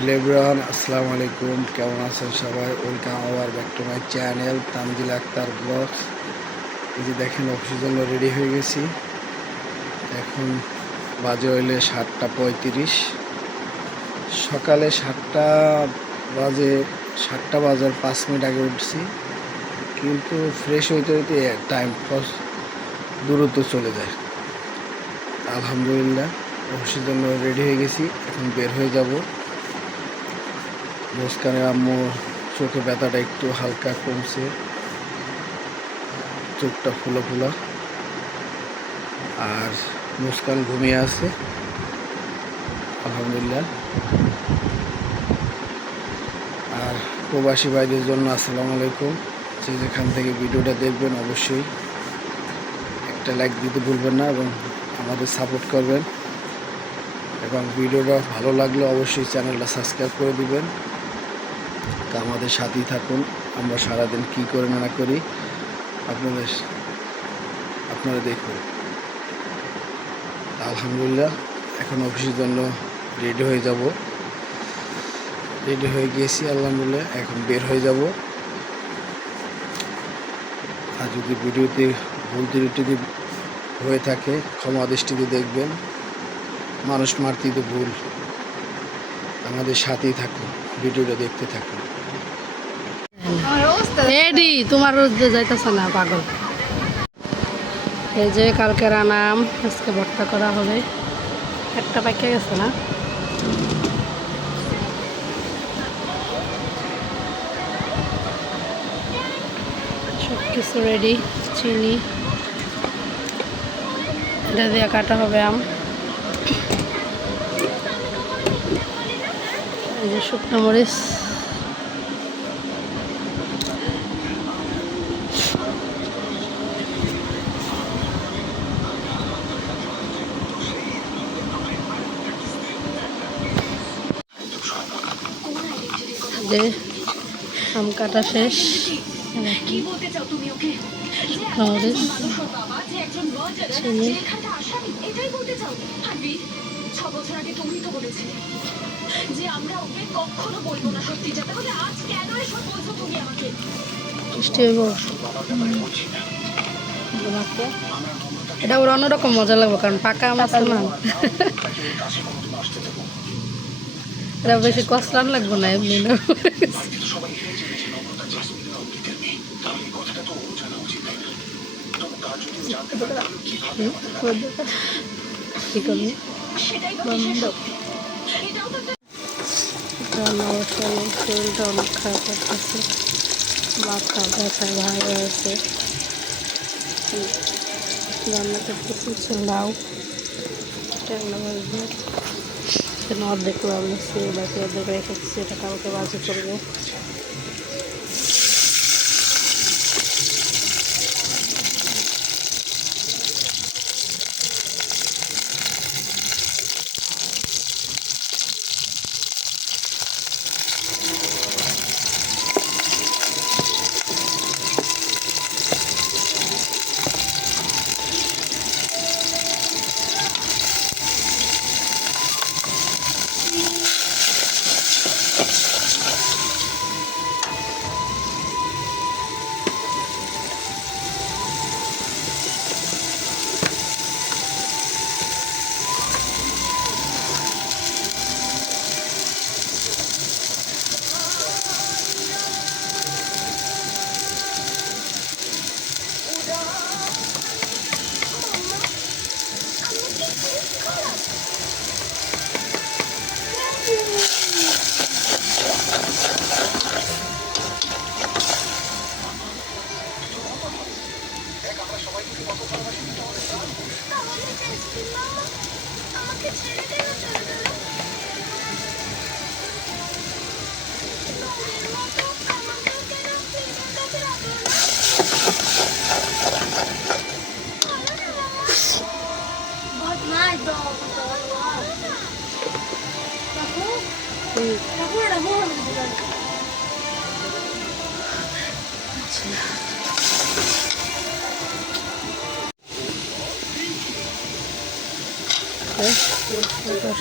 Hello everyone, আসসালামু আলাইকুম। কেমন আছেন সবাই? Welcome our back to my channel Tanjil Akter blogs. এই যে দেখেন, অফিসের জন্য রেডি হয়ে গেছি। এখন বাজে হইলে 7:35। সকালে 7টা বাজার 5 মিনিট আগে উঠছি, কিন্তু ফ্রেশ হইতে হইতে টাইম দ্রুত চলে যায়। আলহামদুলিল্লাহ, অফিসের জন্য রেডি হয়ে গেছি। এখন বের হয়ে যাব। মুস্কানের আম্মু চোখে ব্যথাটা একটু হালকা কমছে, চোখটা ফুলা ফুলা, আর মুস্কান ঘুমিয়ে আছে আলহামদুলিল্লাহ। আর প্রবাসী ভাইদের জন্য আসসালামু আলাইকুম। যে যেখান থেকে ভিডিওটা দেখবেন অবশ্যই একটা লাইক দিতে ভুলবেন না এবং আমাদের সাপোর্ট করবেন, এবং ভিডিওটা ভালো লাগলে অবশ্যই চ্যানেলটা সাবস্ক্রাইব করে দিবেন। তা আমাদের সাথেই থাকুন। আমরা সারাদিন কী করে না করি আপনারা দেখুন। আলহামদুলিল্লাহ, এখন অফিসের জন্য রেডি হয়ে গেছি আলহামদুলিল্লাহ। এখন বের হয়ে যাব। আর যদি ভিডিওতে ভুল ত্রুটি হয়ে থাকে ক্ষমা দৃষ্টিতে দেখবেন। মানুষ মারতেই তো ভুল। আমাদের সাথেই থাকুন, ভিডিওটা দেখতে থাকুন। তোমার যাইতেছে না পাগল। এই যে কালকে রানাম, আজকে ভর্তা করা হবে। একটা পাইকে গেছে না, সব কিছু রেডি। চিনি এটা দিয়ে কাটা হবে আম। এই যে শুকনো মরিচ, যে আম কাটা শেষ। চিনি, এটা ওর অন্যরকম মজা লাগবে, কারণ পাকা আম আছে না। এটা বেশি কষলান লাগবে না, এমনি না। কি করবি শরীরটা অনেক খারাপ লাগতেছে, মাথা ব্যথায় ভাই হয়েছে। রান্না করতেছি লাউ, অর্ধেক লাউ নিচ্ছি, বাকি অর্ধেক রেখেছি, এটা কালকে বাজি করবো।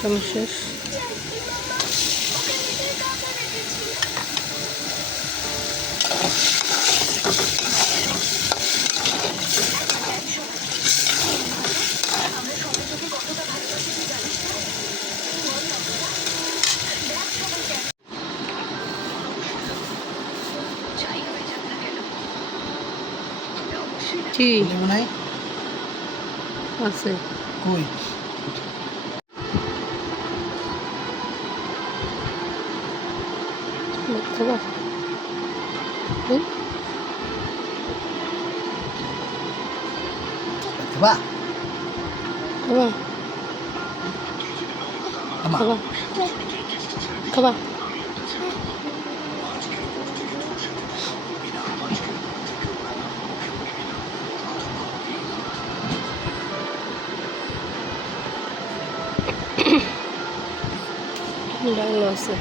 সমস্যা। কি লেবু নাই আছে? কই খাবা? হুম? খাবা খাবা? খাবা? খাবা? ভালো আছে।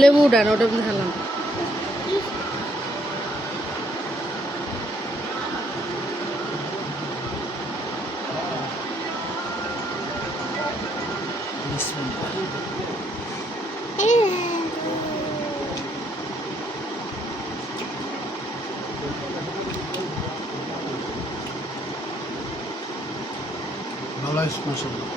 লেবু ডান ওটা খেলাম। বিসমিল্লাহ ভালো হয়েছে মাশাআল্লাহ